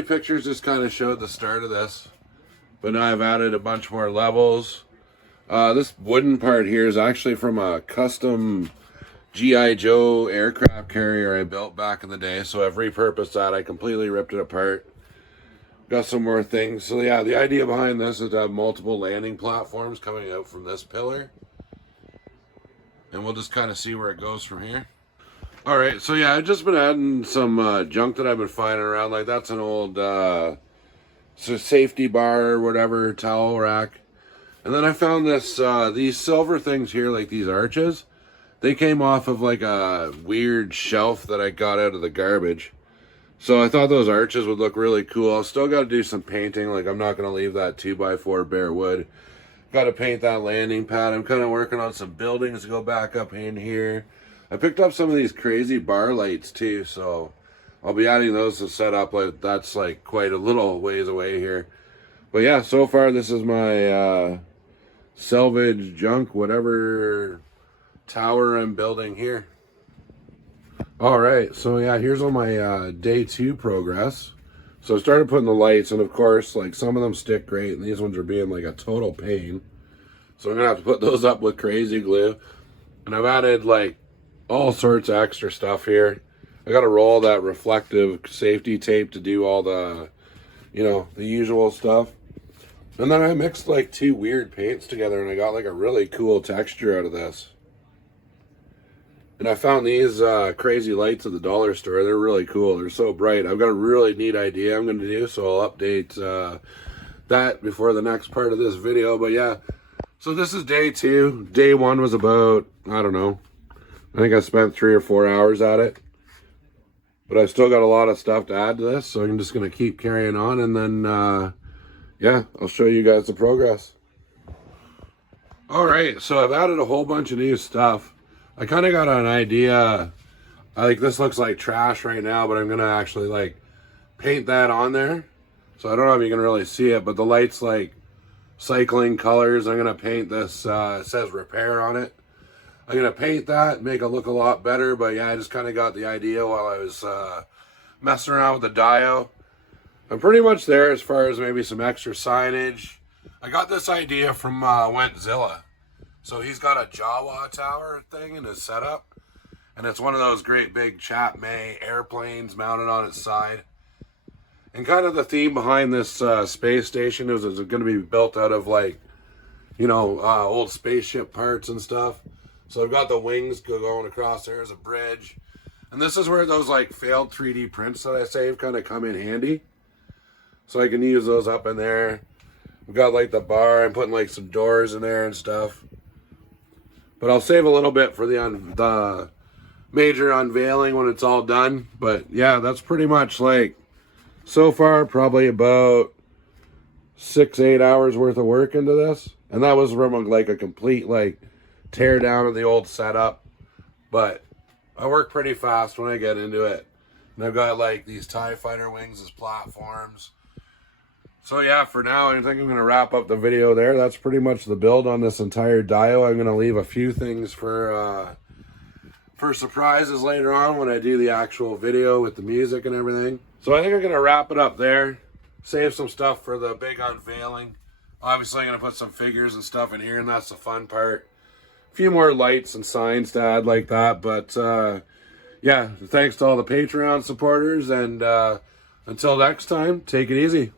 few pictures just kind of showed the start of this, but now I've added a bunch more levels. This wooden part here is actually from a custom G.I. Joe aircraft carrier I built back in the day, so I've repurposed that. I completely ripped it apart. Got some more things. So yeah, the idea behind this is to have multiple landing platforms coming out from this pillar. And we'll just kind of see where it goes from here. Alright, so yeah, I've just been adding some junk that I've been finding around. Like that's an old safety bar or whatever, towel rack. And then I found this these silver things here, like these arches. They came off of like a weird shelf that I got out of the garbage. So I thought those arches would look really cool. I've still got to do some painting. Like I'm not going to leave that 2x4 bare wood. Got to paint that landing pad. I'm kind of working on some buildings to go back up in here. I picked up some of these crazy bar lights too. So I'll be adding those to set up. Like that's like quite a little ways away here. But yeah, so far this is my salvage junk, whatever tower I'm building here. All right, so yeah, here's all my day 2 progress. So I started putting the lights, and of course, like some of them stick great, and these ones are being like a total pain. So I'm gonna have to put those up with crazy glue. And I've added like all sorts of extra stuff here. I got to roll that reflective safety tape to do all the, you know, the usual stuff. And then I mixed like 2 weird paints together, and I got like a really cool texture out of this. And I found these crazy lights at the dollar store. They're really cool. They're so bright. I've got a really neat idea I'm going to do, so I'll update that before the next part of this video. But yeah, so this is day 2. Day 1 was about, I don't know, I think I spent 3 or 4 hours at it. But I've still got a lot of stuff to add to this, so I'm just going to keep carrying on. And then, yeah, I'll show you guys the progress. All right, so I've added a whole bunch of new stuff. I kind of got an idea. This looks like trash right now, but I'm going to actually like paint that on there. So I don't know if you can really see it, but the light's like cycling colors. I'm going to paint this, it says repair on it. I'm going to paint that, make it look a lot better. But yeah, I just kind of got the idea while I was messing around with the Dio. I'm pretty much there as far as maybe some extra signage. I got this idea from Wentzilla. So he's got a Jawa tower thing in his setup. And it's one of those great big Chap May airplanes mounted on its side. And kind of the theme behind this space station is it's going to be built out of like, you know, old spaceship parts and stuff. So I've got the wings going across there as a bridge. And this is where those like failed 3D prints that I saved kind of come in handy. So I can use those up in there. We've got like the bar. I'm putting like some doors in there and stuff. But I'll save a little bit for the major unveiling when it's all done. But yeah, that's pretty much like, so far, probably about 6-8 hours worth of work into this. And that was from like a complete like tear down of the old setup. But I work pretty fast when I get into it. And I've got like these TIE Fighter wings as platforms. So yeah, for now, I think I'm going to wrap up the video there. That's pretty much the build on this entire Dio. I'm going to leave a few things for surprises later on when I do the actual video with the music and everything. So I think I'm going to wrap it up there. Save some stuff for the big unveiling. Obviously, I'm going to put some figures and stuff in here, and that's the fun part. A few more lights and signs to add like that. But yeah, thanks to all the Patreon supporters. And until next time, take it easy.